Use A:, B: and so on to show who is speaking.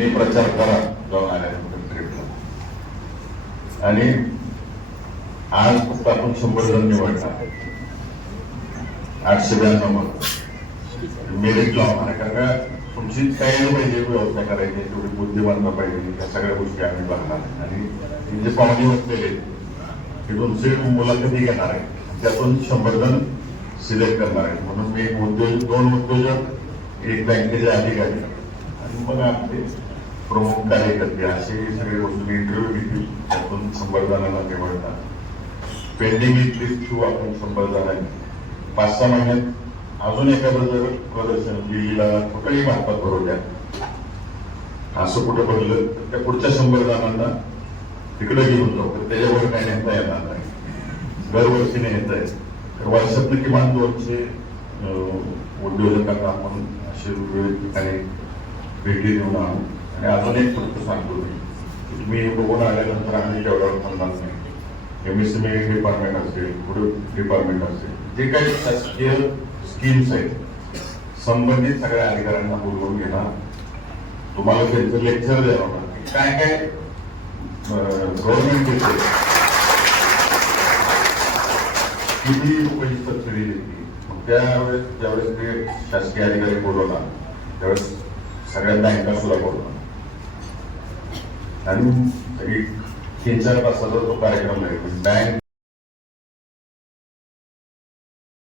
A: ते प्रचार करा जाऊन आल्यानंतर आणि आज फक्त आपण शंभर जण निवडणार आठशे ब्याण्णव मेरिट लावणार कारण का तुमची काही पाहिजे व्यवस्था करायची तेवढी बुद्धिमत्ता पाहिजे त्या सगळ्या गोष्टी आम्ही बघणार आणि हे जे पाहुणे बसलेले आहेत, हे दोनशे मुलाखती घेणार आहे. त्यातून शंभर जण सिलेक्ट करणार आहे म्हणून मी एक उद्योग दोन उद्योजक एक बँकेचे अधिकारी. आणि मग आपले प्रमुख म्हणजे कार्यकर्ते असे सगळे वस्तू इंटरव्ह्यू घेतील. त्यातून शंभर जणांना निवडणार पेंडिंग लिस्ट थ्रू आपण शंभर जणांनी पाच सहा महिन्यात अजून एखादं जर प्रदर्शन दिल्लीला कुठेही मार्फत भरवल्या असं कुठं भरलं तर त्या पुढच्या शंभर जणांना तिकडे घेऊन जाऊ. तर त्याच्यावर काही नेता येणार नाही. दरवर्षी नेता आहे तर वर्षातलं किमान दोनशे उद्योजकांना आपण असे वेगवेगळ्या ठिकाणी भेटी देऊन आणू आणि अजून एक फक्त सांगतो मी की तुम्ही बघून आल्यानंतर आम्ही डेव्हलप म्हणणार नाही. एम एस एम डिपार्टमेंट असेल पुढे डिपार्टमेंट असेल जे काही शासकीय स्कीम्स आहेत संबंधित सगळ्या अधिकाऱ्यांना बोलवून घेणार. तुम्हाला त्यांचं लेक्चर द्यावं की काय काय गव्हर्नमेंट देते. किती रुपयाची सबसिडी देते. मग त्यावेळेस ज्यावेळेस ते शासकीय अधिकारी बोलवणार त्यावेळेस सगळ्या बँका सुद्धा बोलवणार. आणि एक तीन चार तासाचा तो कार्यक्रम आहे बँक म्हणजे